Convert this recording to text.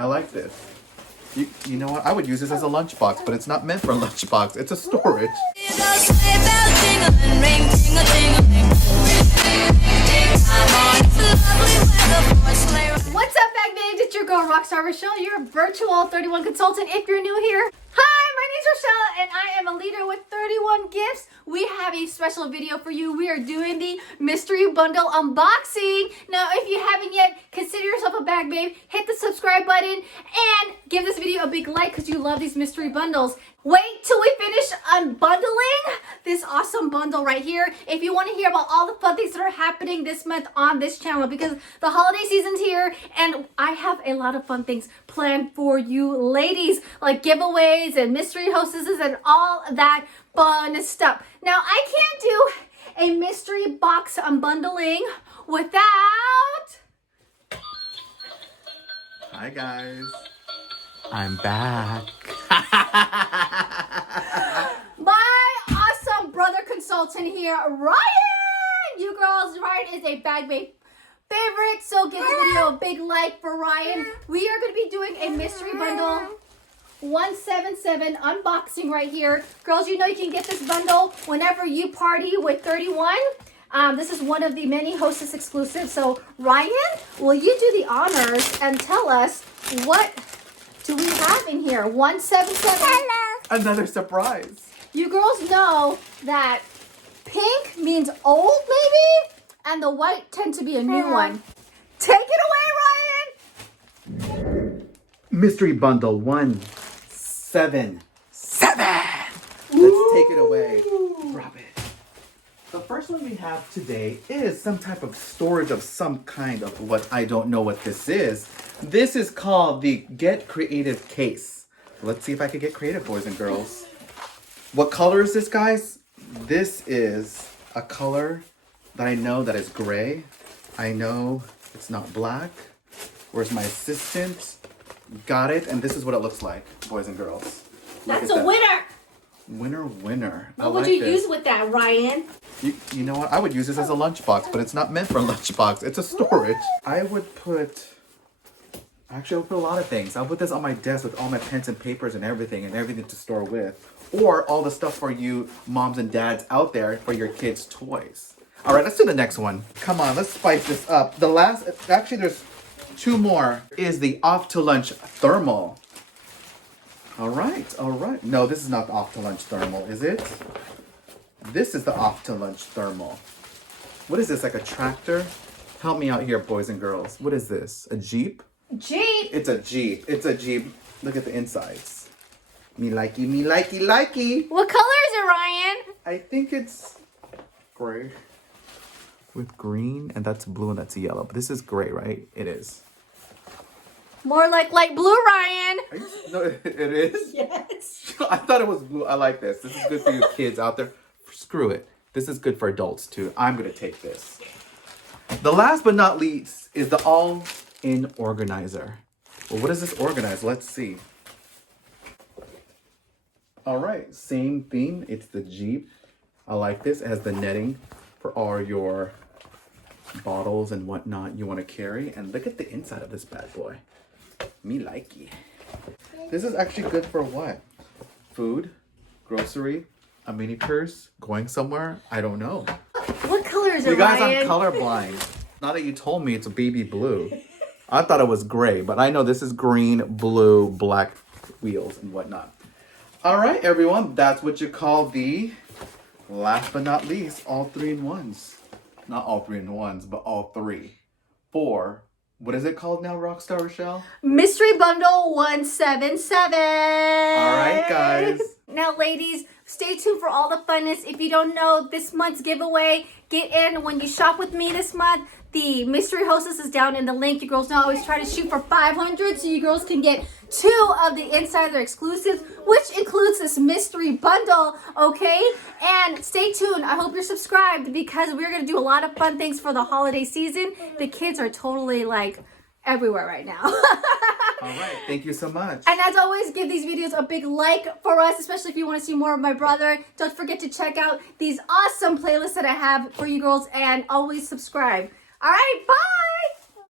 I like this. You know what? I would use this as a lunchbox, but it's not meant for a lunchbox. It's a storage. What's up, bag babes? It's your girl, Rockstar Rochelle, your virtual 31 consultant. If you're new here, hi, my name's Rochelle, and I am a leader with 31 gifts. We have a special video for you. We are doing the mystery bundle unboxing. Now, if you haven't yet, consider yourself a bag babe. Hit the subscribe button and give this video a big like because you love these mystery bundles. Wait till we finish unbundling this awesome bundle right here if you want to hear about all the fun things that are happening this month on this channel, because the holiday season's here and I have a lot of fun things planned for you ladies, like giveaways and mystery hostesses and all that fun stuff. Now, I can't do a mystery box unbundling without... Hi guys, I'm back. My awesome brother consultant here, Ryan. You girls, Ryan is a bag babe favorite, so give this video a big like for Ryan. We are going to be doing a mystery bundle 177 unboxing right here. Girls, you know you can get this bundle whenever you party with 31. This is one of the many Hostess exclusives. So Ryan, will you do the honors and tell us what do we have in here? 177. Hello. Another surprise. You girls know that pink means old, maybe, and the white tend to be a new one. Take it away, Ryan. Mystery bundle 177. Let's take it away. Drop it. The first one we have today is some type of storage of some kind of what I don't know what this is. This is called the Get Creative case. Let's see if I can get creative, boys and girls. What color is this, guys? This is a color that I know that is gray. I know it's not black. Where's my assistant? Got it. And this is what it looks like, boys and girls. That's a winner. Winner. What would you use with that, Ryan? You know what? I would use this as a lunchbox, but it's not meant for a lunchbox. It's a storage. I would put... Actually, I would put a lot of things. I'll put this on my desk with all my pens and papers and everything to store with. Or all the stuff for you moms and dads out there for your kids' toys. All right, let's do the next one. Come on, let's spice this up. The last... Actually, there's two more. Is the off to lunch thermal. All right. No, this is not the off to lunch thermal, is it? This is the off to lunch thermal. What is this, like a tractor? Help me out here, boys and girls. What is this? A Jeep? Jeep. It's a Jeep. Look at the insides. Me likey. What color is it, Ryan? I think it's gray. With green, and that's blue and that's yellow. But this is gray, right? It is. More like light blue, Ryan. No, it is? Yes. I thought it was blue. I like this. This is good for you kids out there. Screw it. This is good for adults too. I'm going to take this. The last but not least is the all-in organizer. Well, what does this organize? Let's see. All right. Same theme. It's the Jeep. I like this. It has the netting for all your bottles and whatnot you want to carry. And look at the inside of this bad boy. Me likey. This is actually good for what? Food, grocery, a mini purse, going somewhere? I don't know. What color is it, You guys, Ryan? I'm colorblind. Now that you told me it's a baby blue. I thought it was gray, but I know this is green, blue, black wheels and whatnot. All right, everyone. That's what you call the, last but not least, all 3-in-1s. Not all 3-in-1s, but all three. For... What is it called now, Rockstar Rochelle? Mystery Bundle 177. All right, guys. Now, ladies, stay tuned for all the funness. If you don't know, this month's giveaway, get in when you shop with me this month. The mystery hostess is down in the link. You girls know I always try to shoot for 500 so you girls can get 2 of the insider exclusives, which includes this mystery bundle, okay? And stay tuned. I hope you're subscribed because we're going to do a lot of fun things for the holiday season. The kids are totally like everywhere right now. All right. Thank you so much. And as always, give these videos a big like for us, especially if you want to see more of my brother. Don't forget to check out these awesome playlists that I have for you girls and always subscribe. All right, bye!